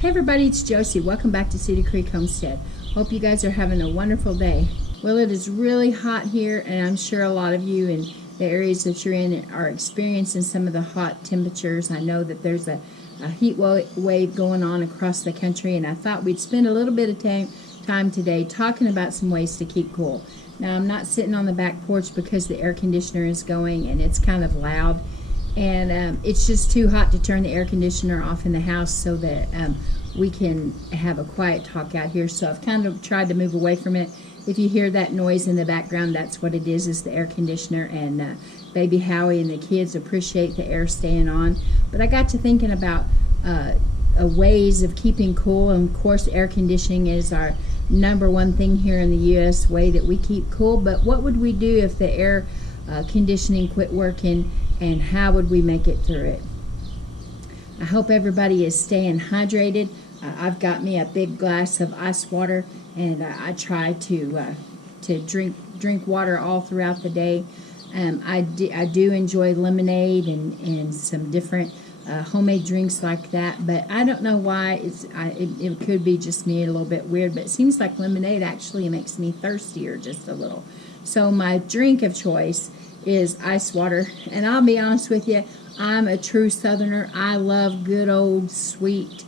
Hey everybody, it's Josie. Welcome back to Cedar Creek Homestead. Hope you guys are having a wonderful day. Well, it is really hot here, and I'm sure a lot of you in the areas that you're in are experiencing some of the hot temperatures. I know that there's a heat wave going on across the country, and I thought we'd spend a little bit of time today talking about some ways to keep cool. Now, I'm not sitting on the back porch because the air conditioner is going and it's kind of loud. And it's just too hot to turn the air conditioner off in the house so that we can have a quiet talk out here. So I've kind of tried to move away from it. If you hear that noise in the background, that's what it is the air conditioner. And baby Howie and the kids appreciate the air staying on. But I got to thinking about ways of keeping cool. And of course, air conditioning is our #1 thing here in the U.S. way that we keep cool. But what would we do if the air conditioning quit working? And how would we make it through it? I hope everybody is staying hydrated. I've got me a big glass of ice water, and I try to drink water all throughout the day. I do enjoy lemonade and some different homemade drinks like that, but I don't know why. It could be just me, a little bit weird, but it seems like lemonade actually makes me thirstier just a little. So my drink of choice is ice water, and I'll be honest with you, I'm a true Southerner. I love good old sweet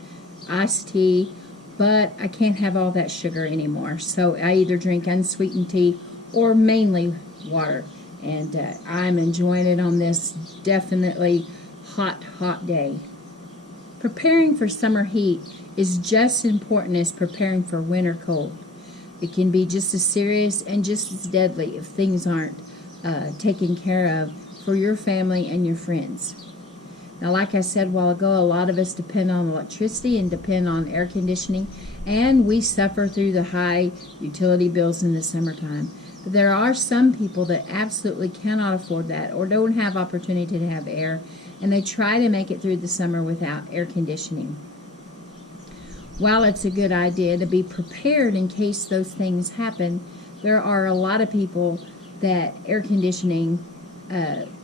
iced tea, but I can't have all that sugar anymore, so I either drink unsweetened tea or mainly water, and I'm enjoying it on this definitely hot day. Preparing for summer heat is just as important as preparing for winter cold. It can be just as serious and just as deadly if things aren't taken care of for your family and your friends. Now, like I said a while ago, a lot of us depend on electricity and depend on air conditioning, and we suffer through the high utility bills in the summertime. But there are some people that absolutely cannot afford that or don't have opportunity to have air, and they try to make it through the summer without air conditioning. While it's a good idea to be prepared in case those things happen, there are a lot of people that air conditioning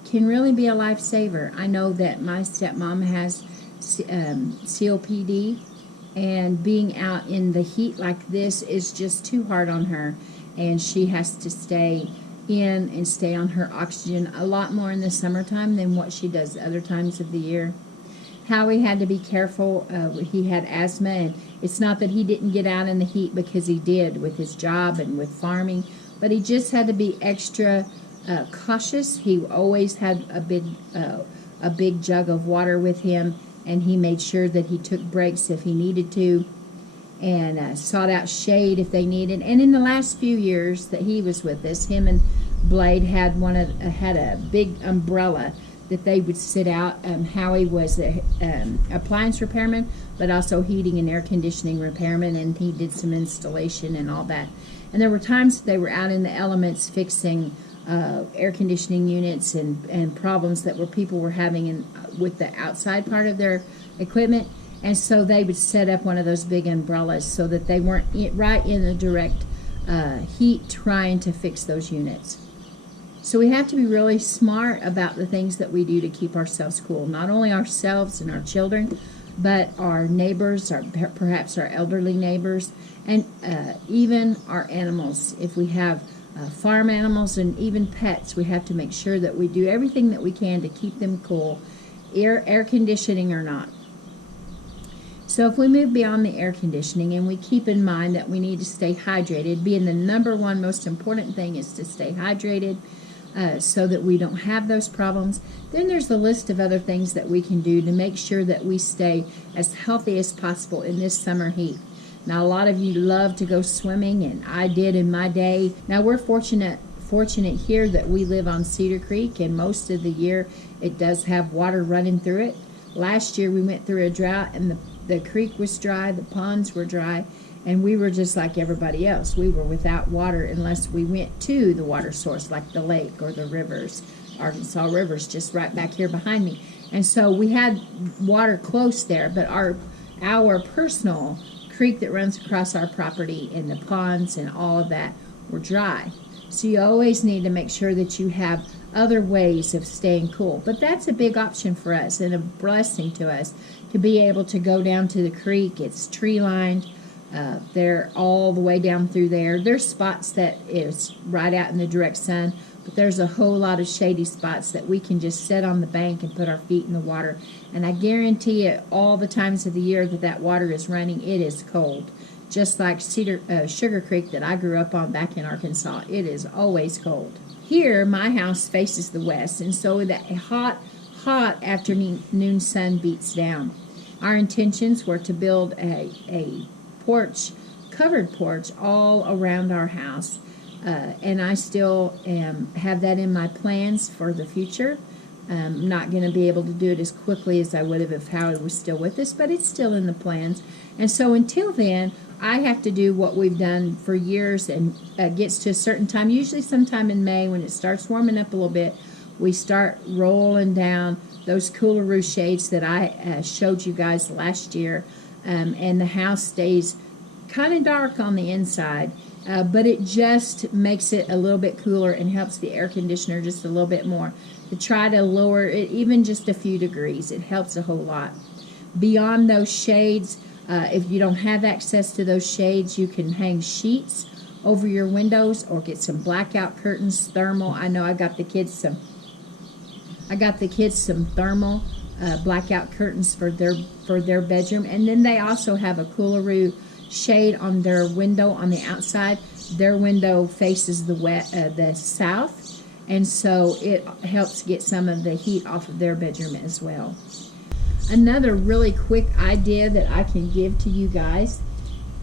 can really be a lifesaver. I know that my stepmom has COPD, and being out in the heat like this is just too hard on her, and she has to stay in and stay on her oxygen a lot more in the summertime than what she does other times of the year. Howie had to be careful. He had asthma, and it's not that he didn't get out in the heat, because he did with his job and with farming, but he just had to be extra cautious. He always had a big jug of water with him, and he made sure that he took breaks if he needed to, and sought out shade if they needed. And in the last few years that he was with us, him and Blade had a big umbrella that they would sit out. Howie was an appliance repairman, but also heating and air conditioning repairman, and he did some installation and all that. And there were times they were out in the elements fixing air conditioning units and problems that people were having with the outside part of their equipment. And so they would set up one of those big umbrellas so that they weren't right in the direct heat trying to fix those units. So we have to be really smart about the things that we do to keep ourselves cool. Not only ourselves and our children, but our neighbors, perhaps our elderly neighbors, and even our animals. If we have farm animals and even pets, we have to make sure that we do everything that we can to keep them cool, air conditioning or not. So if we move beyond the air conditioning and we keep in mind that we need to stay hydrated, being the #1 most important thing is to stay hydrated, so that we don't have those problems, then there's a list of other things that we can do to make sure that we stay as healthy as possible in this summer heat. Now, a lot of you love to go swimming, and I did in my day. Now, we're fortunate here that we live on Cedar Creek, and most of the year it does have water running through it. Last year we went through a drought, and the creek was dry, the ponds were dry, and we were just like everybody else. We were without water unless we went to the water source, like the lake or the rivers. Arkansas River's just right back here behind me. And so we had water close there, but our personal creek that runs across our property and the ponds and all of that were dry. So you always need to make sure that you have other ways of staying cool. But that's a big option for us and a blessing to us to be able to go down to the creek. It's tree lined. They're all the way down through there. There's spots that is right out in the direct sun, but there's a whole lot of shady spots that we can just sit on the bank and put our feet in the water. And I guarantee you, all the times of the year that that water is running, it is cold. Just like Sugar Creek that I grew up on back in Arkansas, it is always cold. Here, my house faces the west, and so that hot afternoon sun beats down. Our intentions were to build a porch, covered porch, all around our house, and I still have that in my plans for the future. I'm not going to be able to do it as quickly as I would have if Howard was still with us, but it's still in the plans. And so until then, I have to do what we've done for years, and gets to a certain time, usually sometime in May when it starts warming up a little bit, we start rolling down those cooler shades that I showed you guys last year, and the house stays kind of dark on the inside, but it just makes it a little bit cooler and helps the air conditioner just a little bit more to try to lower it even just a few degrees. It helps a whole lot. Beyond those shades, if you don't have access to those shades, you can hang sheets over your windows or get some blackout curtains, thermal. I know I got the kids some thermal blackout curtains for their bedroom, and then they also have a cooleroo shade on their window on the outside. Their window faces the south, and so it helps get some of the heat off of their bedroom as well. Another really quick idea that I can give to you guys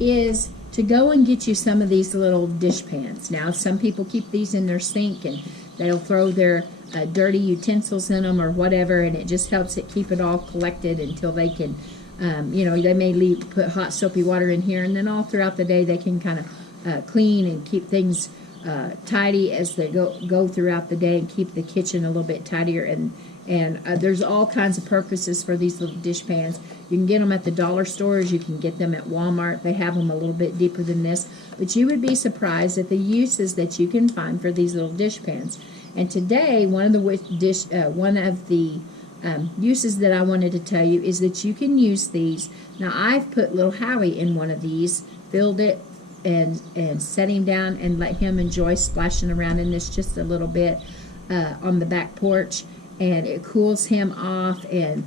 is to go and get you some of these little dish pans. Now, some people keep these in their sink and they'll throw their dirty utensils in them or whatever, and it just helps it keep it all collected until they can, they may put hot soapy water in here, and then all throughout the day they can kind of clean and keep things tidy as they go throughout the day and keep the kitchen a little bit tidier. And there's all kinds of purposes for these little dish pans. You can get them at the dollar stores. You can get them at Walmart. They have them a little bit deeper than this. But you would be surprised at the uses that you can find for these little dish pans. And today, one of the uses that I wanted to tell you is that you can use these. Now, I've put little Howie in one of these, filled it, and set him down and let him enjoy splashing around in this just a little bit on the back porch. And it cools him off and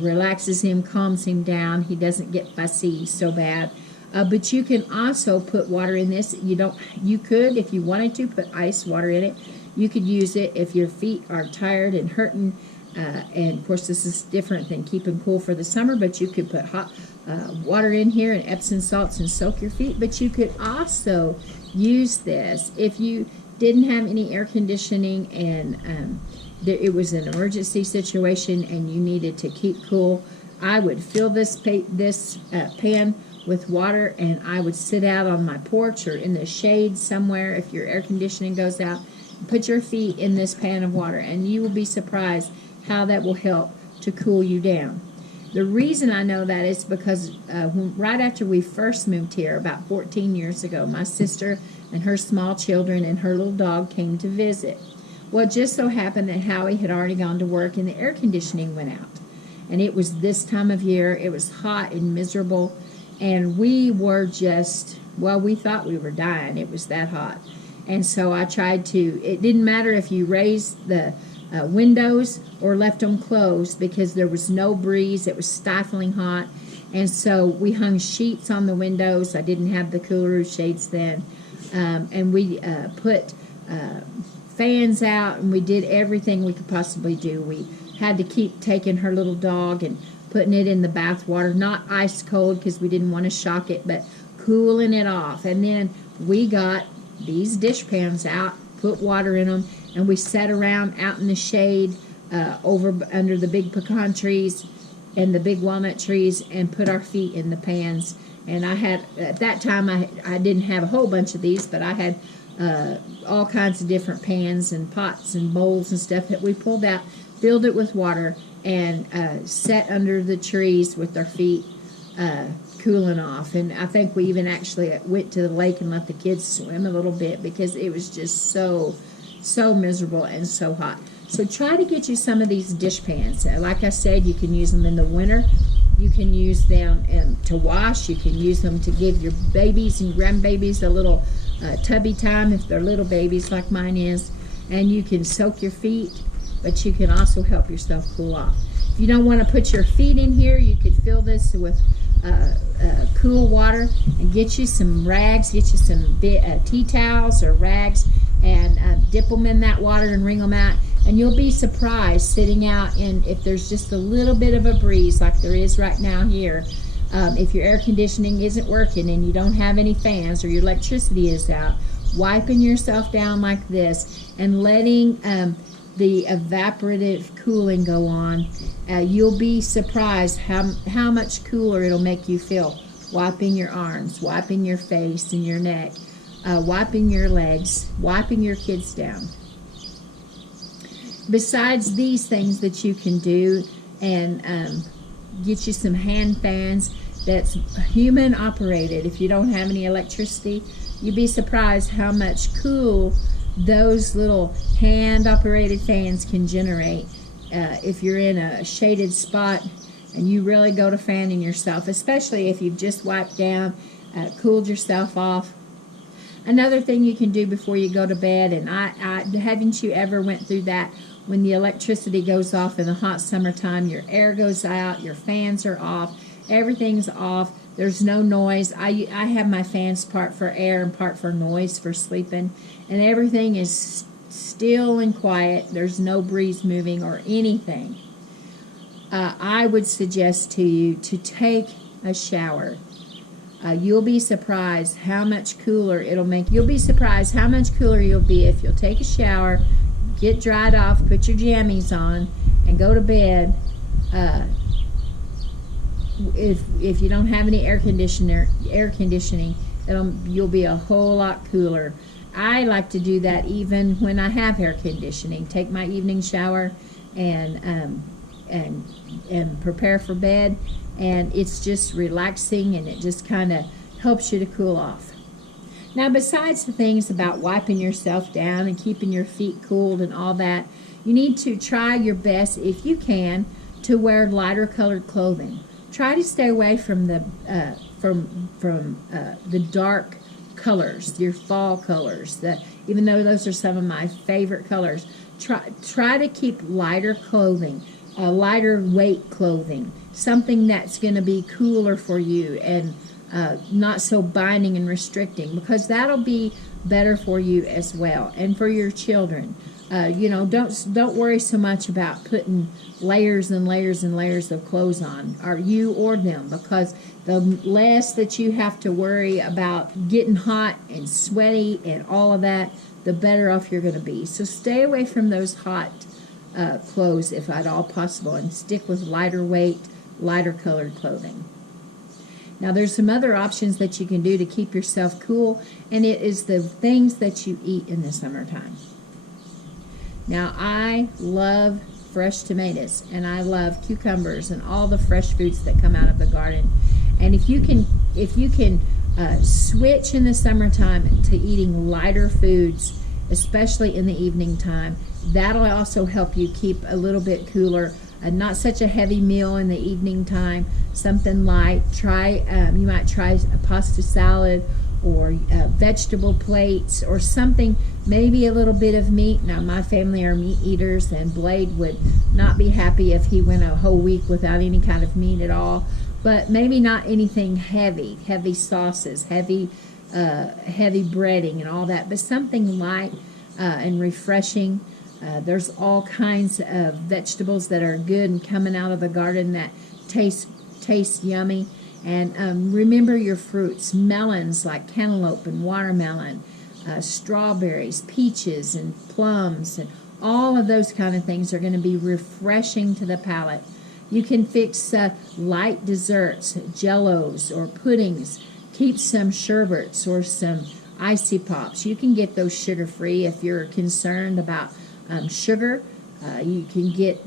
relaxes him, calms him down. He doesn't get fussy so bad. But you can also put water in this. You could, if you wanted to, put ice water in it. You could use it if your feet are tired and hurting. And of course, this is different than keeping cool for the summer, but you could put hot water in here and Epsom salts and soak your feet. But you could also use this if you didn't have any air conditioning and it was an emergency situation and you needed to keep cool. I would fill this pan with water, and I would sit out on my porch or in the shade somewhere if your air conditioning goes out. Put your feet in this pan of water, and you will be surprised how that will help to cool you down. The reason I know that is because right after we first moved here, about 14 years ago, my sister and her small children and her little dog came to visit. Well, it just so happened that Howie had already gone to work and the air conditioning went out. And it was this time of year. It was hot and miserable. And we were we thought we were dying. It was that hot. And so I tried it didn't matter if you raised the windows or left them closed because there was no breeze. It was stifling hot. And so we hung sheets on the windows. I didn't have the cooler shades then. And we put fans out, and we did everything we could possibly do. We had to keep taking her little dog and putting it in the bath water, not ice cold because we didn't want to shock it, but cooling it off. And then we got these dish pans out, put water in them, and we sat around out in the shade over under the big pecan trees and the big walnut trees and put our feet in the pans. And I had, at that time, I didn't have a whole bunch of these, but I had all kinds of different pans and pots and bowls and stuff that we pulled out, filled it with water, and sat under the trees with our feet cooling off. And I think we even actually went to the lake and let the kids swim a little bit because it was just so miserable and so hot. So try to get you some of these dish pans. Like I said, you can use them in the winter. You can use them to wash. You can use them to give your babies and grandbabies a little tubby time if they're little babies like mine is. And you can soak your feet, but you can also help yourself cool off. If you don't want to put your feet in here, you could fill this with cool water and get you some rags, get you some tea towels or rags, and dip them in that water and wring them out. And you'll be surprised sitting out in, if there's just a little bit of a breeze like there is right now here, if your air conditioning isn't working and you don't have any fans or your electricity is out, wiping yourself down like this and letting the evaporative cooling go on, you'll be surprised how much cooler it'll make you feel. Wiping your arms, wiping your face and your neck, wiping your legs, wiping your kids down. Besides these things that you can do, and get you some hand fans that's human operated. If you don't have any electricity, you'd be surprised how much cool those little hand operated fans can generate if you're in a shaded spot and you really go to fanning yourself, especially if you've just wiped down, cooled yourself off. Another thing you can do before you go to bed, and I haven't you ever went through that? When the electricity goes off in the hot summertime, your air goes out, your fans are off, everything's off, there's no noise. I have my fans part for air and part for noise for sleeping, and everything is still and quiet. There's no breeze moving or anything. I would suggest to you to take a shower. You'll be surprised how much cooler it'll make. You'll be surprised how much cooler you'll be if you'll take a shower, get dried off, put your jammies on, and go to bed. If you don't have any air conditioning, you'll be a whole lot cooler. I like to do that even when I have air conditioning. Take my evening shower and prepare for bed, and it's just relaxing, and it just kind of helps you to cool off. Now, besides the things about wiping yourself down and keeping your feet cooled and all that, you need to try your best, if you can, to wear lighter colored clothing. Try to stay away from the dark colors, your fall colors. Even though those are some of my favorite colors, try to keep lighter clothing, lighter weight clothing, something that's going to be cooler for you and not so binding and restricting, because that'll be better for you as well, and for your children. Don't worry so much about putting layers and layers and layers of clothes on, or you or them, because the less that you have to worry about getting hot and sweaty and all of that, the better off you're going to be. So stay away from those hot clothes if at all possible, and stick with lighter weight, lighter colored clothing. Now, there's some other options that you can do to keep yourself cool, and it is the things that you eat in the summertime. Now, I love fresh tomatoes, and I love cucumbers and all the fresh foods that come out of the garden. And if you can switch in the summertime to eating lighter foods, especially in the evening time, that'll also help you keep a little bit cooler. Not such a heavy meal in the evening time, something light. You might try a pasta salad or vegetable plates or something, maybe a little bit of meat. Now, my family are meat eaters, and Blade would not be happy if he went a whole week without any kind of meat at all. But maybe not anything heavy sauces, heavy breading and all that, but something light and refreshing. There's all kinds of vegetables that are good and coming out of the garden that taste yummy. And remember your fruits, melons like cantaloupe and watermelon, strawberries, peaches and plums, and all of those kind of things are going to be refreshing to the palate. You can fix light desserts, jellos or puddings. Keep some sherbets or some icy pops. You can get those sugar-free if you're concerned about sugar. You can get,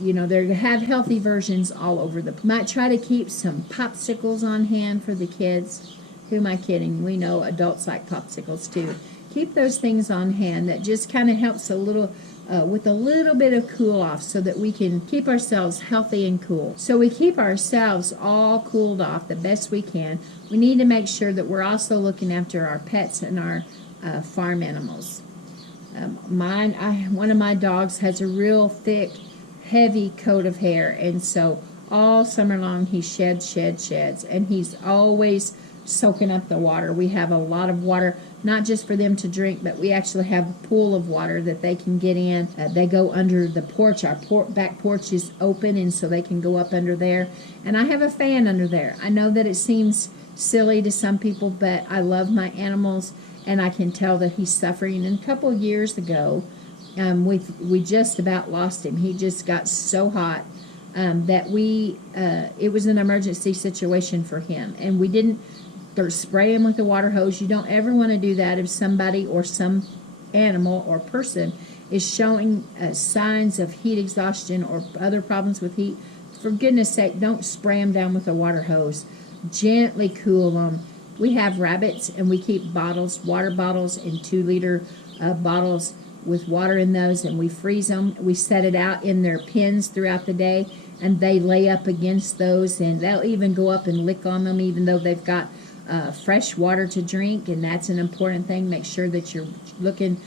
they have healthy versions all over the. Might try to keep some popsicles on hand for the kids. Who am I kidding? We know adults like popsicles too. Keep those things on hand. That just kind of helps a little, with a little bit of cool off, so that we can keep ourselves healthy and cool. So we keep ourselves all cooled off the best we can. We need to make sure that we're also looking after our pets and our farm animals. One of my dogs has a real thick, heavy coat of hair, and so all summer long he sheds, and he's always soaking up the water. We have a lot of water, not just for them to drink, but we actually have a pool of water that they can get in. They go under the porch. Our back porch is open, and so they can go up under there. And I have a fan under there. I know that it seems silly to some people, but I love my animals, and I can tell that he's suffering. And a couple of years ago, we just about lost him. He just got so hot that it was an emergency situation for him, and we didn't spray him with a water hose. You don't ever want to do that if somebody or some animal or person is showing signs of heat exhaustion or other problems with heat. For goodness sake, don't spray them down with a water hose. Gently cool them. We have rabbits, and we keep water bottles in 2-liter bottles with water in those, and we freeze them. We set it out in their pens throughout the day, and they lay up against those, and they'll even go up and lick on them, even though they've got fresh water to drink, and that's an important thing. Make sure that you're looking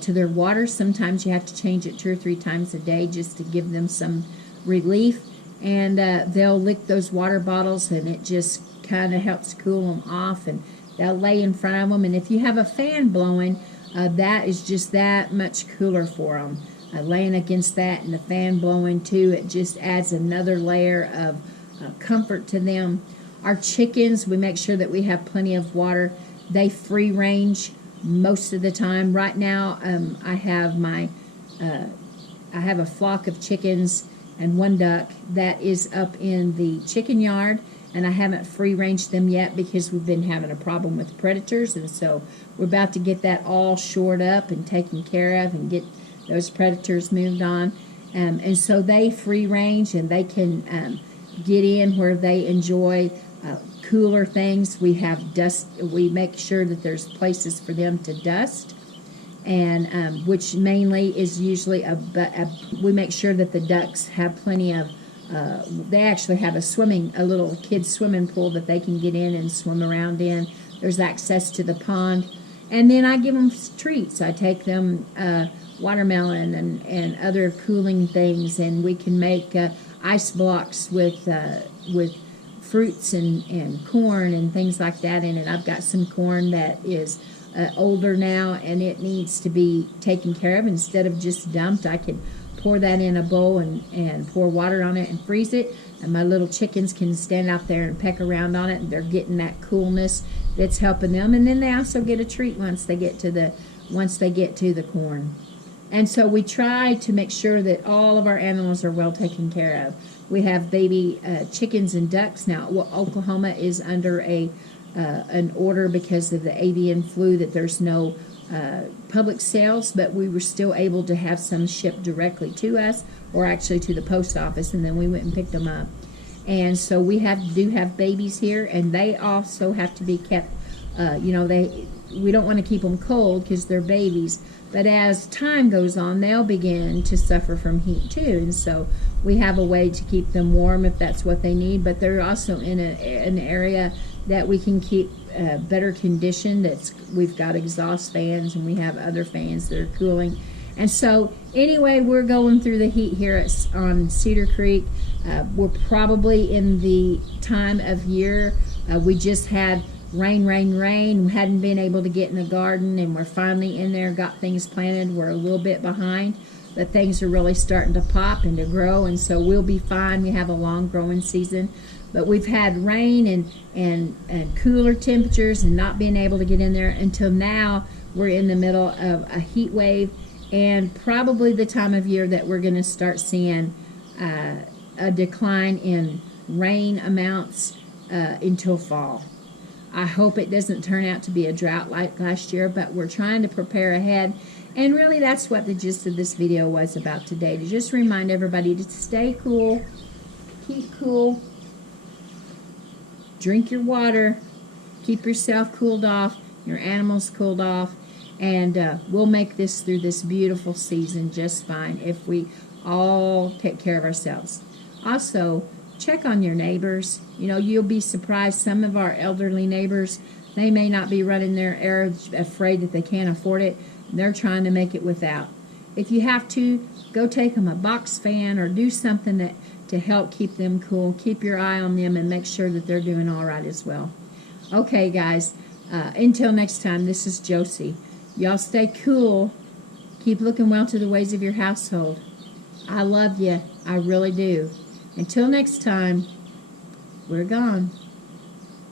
to their water. Sometimes you have to change it 2 or 3 times a day just to give them some relief, and they'll lick those water bottles, and it just kind of helps cool them off, and they'll lay in front of them. And if you have a fan blowing, that is just that much cooler for them. Laying against that and the fan blowing too, it just adds another layer of comfort to them. Our chickens, we make sure that we have plenty of water. They free range most of the time. Right now, I have a flock of chickens and 1 duck that is up in the chicken yard, and I haven't free ranged them yet because we've been having a problem with predators, and so we're about to get that all shored up and taken care of and get those predators moved on. And so they free range, and they can get in where they enjoy cooler things. We have dust. We make sure that there's places for them to dust, and which mainly is usually we make sure that the ducks have plenty of. They actually have a little kids swimming pool that they can get in and swim around in. There's access to the pond, and then I give them treats. I take them watermelon and other cooling things, and we can make ice blocks with fruits and corn and things like that in it. I've got some corn that is older now, and it needs to be taken care of. Instead of just dumped, I can pour that in a bowl and pour water on it and freeze it, and my little chickens can stand out there and peck around on it, and they're getting that coolness that's helping them. And then they also get a treat once they get to the corn. And so we try to make sure that all of our animals are well taken care of. We have baby chickens and ducks now. Well, Oklahoma is under an order because of the avian flu that there's no public sales, but we were still able to have some shipped directly to us, or actually to the post office, and then we went and picked them up. And so we do have babies here, and they also have to be kept. We don't want to keep them cold because they're babies. But as time goes on, they'll begin to suffer from heat too, and so we have a way to keep them warm if that's what they need. But they're also in an area that we can keep better conditioned. We've got exhaust fans, and we have other fans that are cooling. And so anyway, we're going through the heat here on Cedar Creek. We're probably in the time of year. We just had rain. We hadn't been able to get in the garden, and we're finally in there, got things planted. We're a little bit behind, but things are really starting to pop and to grow, and so we'll be fine. We have a long growing season, but we've had rain and cooler temperatures and not being able to get in there until now. We're in the middle of a heat wave, and probably the time of year that we're going to start seeing a decline in rain amounts until fall. I hope it doesn't turn out to be a drought like last year, but we're trying to prepare ahead. And really, that's what the gist of this video was about today, to just remind everybody to stay cool, keep cool, drink your water, keep yourself cooled off, your animals cooled off, and we'll make this through this beautiful season just fine if we all take care of ourselves. Also, check on your neighbors. You know, you'll be surprised. Some of our elderly neighbors, they may not be running their air afraid that they can't afford it. They're trying to make it without. If you have to, go take them a box fan or do something to help keep them cool. Keep your eye on them and make sure that they're doing all right as well. Okay, guys, until next time, this is Josie. Y'all stay cool. Keep looking well to the ways of your household. I love you. I really do. Until next time, we're gone.